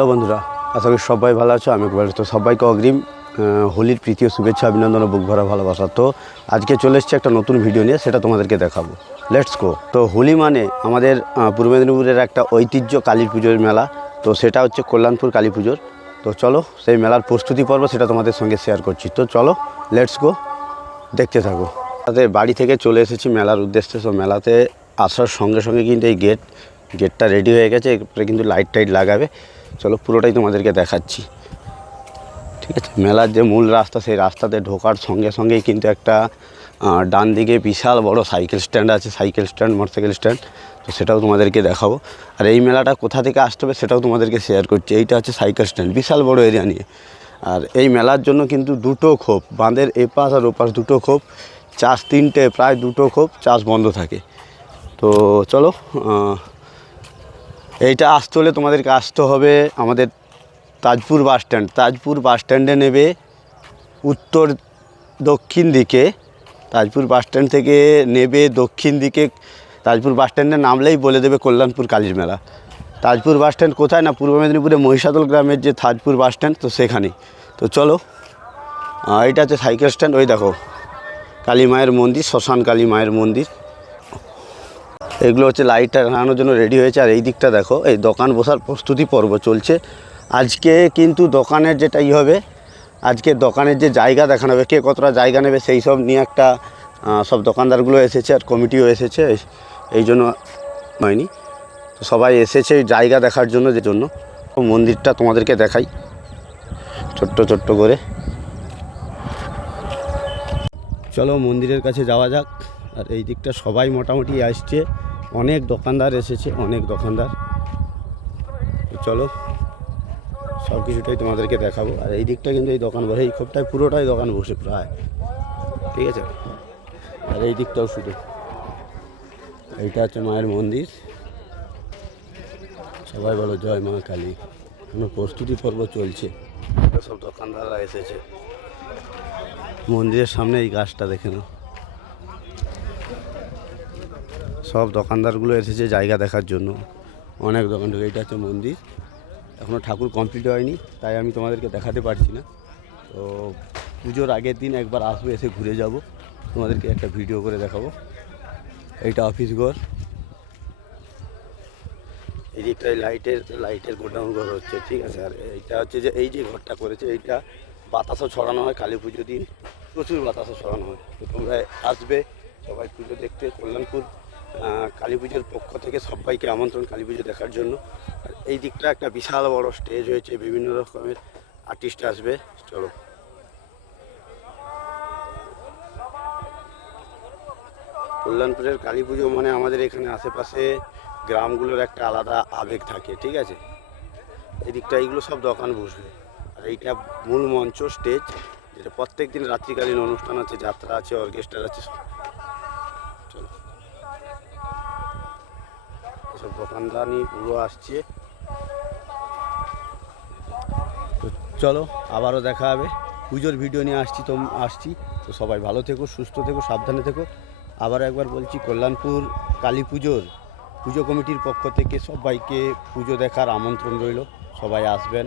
Hello বন্ধুরা, আশা করি সবাই ভালো আছো। আমি ভালো। তো সবাইকে অগ্রিম হোলির প্রীতি ও শুভেচ্ছা, অভিনন্দন ও বুক ভরা ভালোবাসা। তো আজকে চলে এসেছি একটা নতুন ভিডিও নিয়ে, সেটা তোমাদেরকে দেখাবো। Let's go. তো হোলি মানে আমাদের পূর্ব মেদিনীপুরের একটা ঐতিহ্য কালী পুজোর মেলা। তো সেটা হচ্ছে কল্যাণপুর কালী পুজোর। তো চলো সেই মেলার প্রস্তুতি পর্ব সেটা তোমাদের সঙ্গে শেয়ার করছি। তো চলো লেটস গো, দেখতে থাকো। তাদের বাড়ি থেকে চলে এসেছি মেলার উদ্দেশ্যে। তো মেলাতে আসার সঙ্গে সঙ্গে কিন্তু এই গেটটা রেডি হয়ে গেছে। এরপরে কিন্তু লাইট টাইট লাগাবে। চলো পুরোটাই তোমাদেরকে দেখাচ্ছি, ঠিক আছে। মেলার যে মূল রাস্তা, সেই রাস্তাতে ঢোকার সঙ্গে সঙ্গেই কিন্তু একটা ডান দিকে বিশাল বড় সাইকেল স্ট্যান্ড আছে, সাইকেল স্ট্যান্ড, মোটরসাইকেল স্ট্যান্ড। তো সেটাও তোমাদেরকে দেখাবো। আর এই মেলাটা কোথা থেকে আসতে হবে সেটাও তোমাদেরকে শেয়ার করছি। এইটা হচ্ছে সাইকেল স্ট্যান্ড, বিশাল বড় এরিয়া নিয়ে। আর এই মেলার জন্য কিন্তু দুটো খোপ, বাঁধের এপাশ আর ওপাশ দুটো খোপ, চাষ তিনটে, প্রায় দুটো খোপ চাষ বন্ধ থাকে। তো চলো, এইটা আসতে হলে তোমাদেরকে আসতে হবে আমাদের তাজপুর বাস স্ট্যান্ড। তাজপুর বাস স্ট্যান্ডে নেবে উত্তর দক্ষিণ দিকে। তাজপুর বাস স্ট্যান্ড থেকে নেবে দক্ষিণ দিকে। তাজপুর বাস স্ট্যান্ডে নামলেই বলে দেবে কল্যাণপুর কালীর মেলা। তাজপুর বাস স্ট্যান্ড কোথায় না, পূর্ব মেদিনীপুরে মহিষাদল গ্রামের যে তাজপুর বাস স্ট্যান্ড, তো সেখানেই। তো চলো, এইটা হচ্ছে সাইকেল স্ট্যান্ড। ওই দেখো কালী মায়ের মন্দির, শ্মশান কালী মায়ের মন্দির। এগুলো হচ্ছে লাইটটা লাগানোর জন্য রেডি হয়েছে। আর এই দিকটা দেখো, এই দোকান বসার প্রস্তুতি পর্ব চলছে। আজকে কিন্তু দোকানের যেটা হবে, আজকে দোকানের যে জায়গা দেখানো হবে, কে কতটা জায়গা নেবে সেই সব নিয়ে একটা সব দোকানদারগুলো এসেছে আর কমিটিও এসেছে। এই জন্য হয়নি, তো সবাই এসেছে জায়গা দেখার জন্য। যে জন্য মন্দিরটা তোমাদেরকে দেখাই ছোট্ট ছোট্ট করে। চলো মন্দিরের কাছে যাওয়া যাক। আর এই দিকটা সবাই মোটামুটি আসছে, অনেক দোকানদার এসেছে, অনেক দোকানদার। চলো সব কিছুটাই তোমাদেরকে দেখাবো। আর এই দিকটা কিন্তু এই দোকান বসে, এই খোপটায় পুরোটাই দোকান বসে প্রায়, ঠিক আছে। আর এই দিকটাও শুধু, এইটা হচ্ছে মায়ের মন্দির। সবাই বলো জয় মা কালী। কোনো প্রস্তুতি পর্ব চলছে, সব দোকানদাররা এসেছে। মন্দিরের সামনে এই গাছটা দেখে নাও, সব দোকানদারগুলো এসেছে জায়গা দেখার জন্য। অনেক দোকান ঢুকে। এইটা হচ্ছে মন্দির, এখনও ঠাকুর কমপ্লিট হয়নি, তাই আমি তোমাদেরকে দেখাতে পারছি না। তো পুজোর আগের দিন একবার আসবে, এসে ঘুরে যাব, তোমাদেরকে একটা ভিডিও করে দেখাবো। এইটা অফিস ঘর, এই দিকটায় লাইটের গোডাউন ঘর হচ্ছে, ঠিক আছে। আর এইটা হচ্ছে যে এই যে ঘরটা করেছে, এইটা বাতাসও ছড়ানো হয় কালী পুজো দিন, প্রচুর বাতাসও ছড়ানো হয়। তো তোমরা আসবে সবাই পুজো দেখতে। কল্যাণপুর কালী পুজোর পক্ষ থেকে সবাইকে আমন্ত্রণ কালী পুজো দেখার জন্য। আর এই দিকটা একটা বিশাল বড় স্টেজ হয়েছে, বিভিন্ন রকমের আর্টিস্ট আসবে। চলো কল্যাণপুরের কালী পুজো মানে আমাদের এখানে আশেপাশে গ্রামগুলোর একটা আলাদা আবেগ থাকে, ঠিক আছে। এই দিকটা এইগুলো সব দোকান বসবে। আর এইটা মূল মঞ্চ, স্টেজ, যেটা প্রত্যেক দিন রাত্রিকালীন অনুষ্ঠান আছে, যাত্রা আছে, অর্কেস্ট্রা আছে। চলো সব দোকানদানি পুরো আসছে। তো চলো আবারও দেখা হবে, পুজোর ভিডিও নিয়ে আসছি। তো সবাই ভালো থেকো, সুস্থ থেকো, সাবধানে থেকো। আবার একবার বলছি, কল্যাণপুর কালী পুজো কমিটির পক্ষ থেকে সবাইকে পুজো দেখার আমন্ত্রণ রইল, সবাই আসবেন।